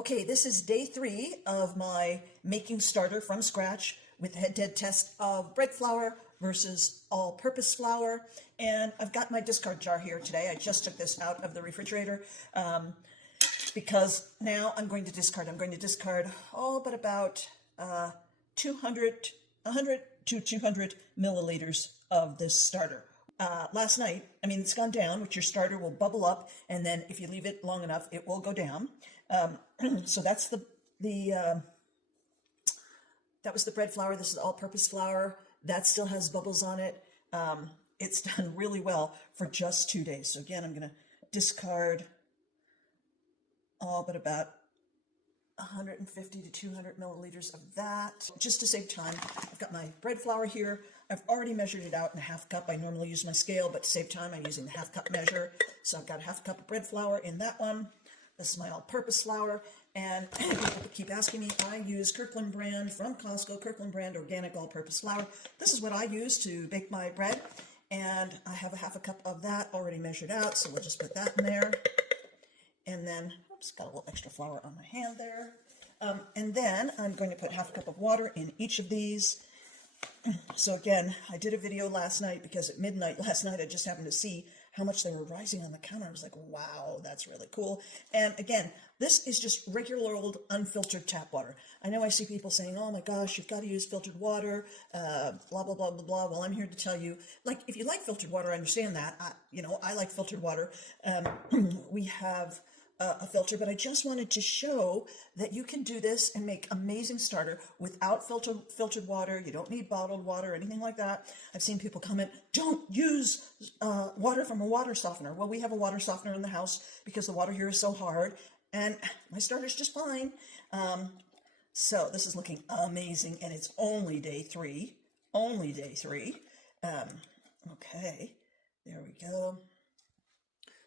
Okay, this is day 3 of my making starter from scratch with head-to-head test of bread flour versus all-purpose flour. And I've got my discard jar here today. I just took this out of the refrigerator because now I'm going to discard. I'm going to discard but about 100 to 200 milliliters of this starter. Last night, it's gone down, which your starter will bubble up, and then if you leave it long enough, it will go down. So that's that was the bread flour. This is all-purpose flour. That still has bubbles on it. It's done really well for just 2 days. So again, I'm going to discard all but about 150 to 200 milliliters of that. Just to save time, I've got my bread flour here. I've already measured it out in a half cup. I normally use my scale, but to save time, I'm using the half cup measure. So I've got a half cup of bread flour in that one. This is my all-purpose flour, and people keep asking me, I use Kirkland brand from Costco, Kirkland brand organic all-purpose flour. This is what I use to bake my bread, and I have a half a cup of that already measured out, so we'll just put that in there. And then, oops, got a little extra flour on my hand there. And then I'm going to put half a cup of water in each of these. So again, I did a video last night because at midnight last night I just happened to see how much they were rising on the counter. I was like, wow, that's really cool. And again, this is just regular old unfiltered tap water. I know I see people saying, oh my gosh, you've got to use filtered water, blah, blah, blah, blah, blah. Well, I'm here to tell you, if you like filtered water, I understand that. I like filtered water. We have a filter, but I just wanted to show that you can do this and make amazing starter without filtered water. You don't need bottled water or anything like that. I've seen people comment, don't use water from a water softener. Well, we have a water softener in the house because the water here is so hard, and my starter's just fine. So this is looking amazing, and it's only day 3. Only day 3. Okay, there we go.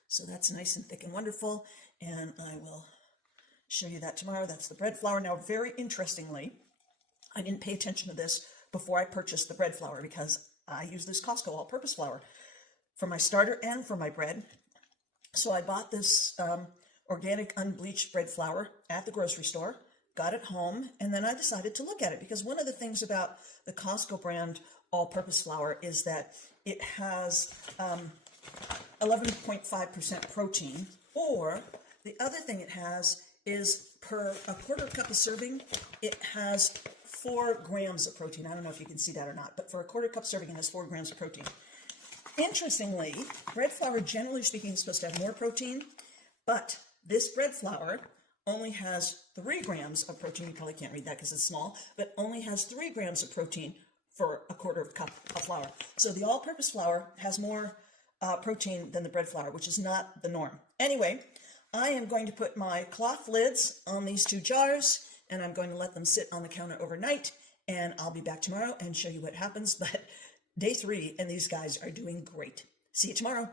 So that's nice and thick and wonderful, and I will show you that tomorrow. That's the bread flour. Now, very interestingly, I didn't pay attention to this before I purchased the bread flour because I use this Costco all-purpose flour for my starter and for my bread. So I bought this organic unbleached bread flour at the grocery store, got it home, and then I decided to look at it because one of the things about the Costco brand all-purpose flour is that it has 11.5% protein, or the other thing it has is per a quarter cup of serving, it has 4 grams of protein. I don't know if you can see that or not, but for a quarter cup serving, it has 4 grams of protein. Interestingly, bread flour, generally speaking, is supposed to have more protein, but this bread flour only has 3 grams of protein. You probably can't read that because it's small, but only has 3 grams of protein for a quarter cup of flour. So the all-purpose flour has more protein than the bread flour, which is not the norm. Anyway, I am going to put my cloth lids on these 2 jars, and I'm going to let them sit on the counter overnight, and I'll be back tomorrow and show you what happens. But day 3, and these guys are doing great. See you tomorrow.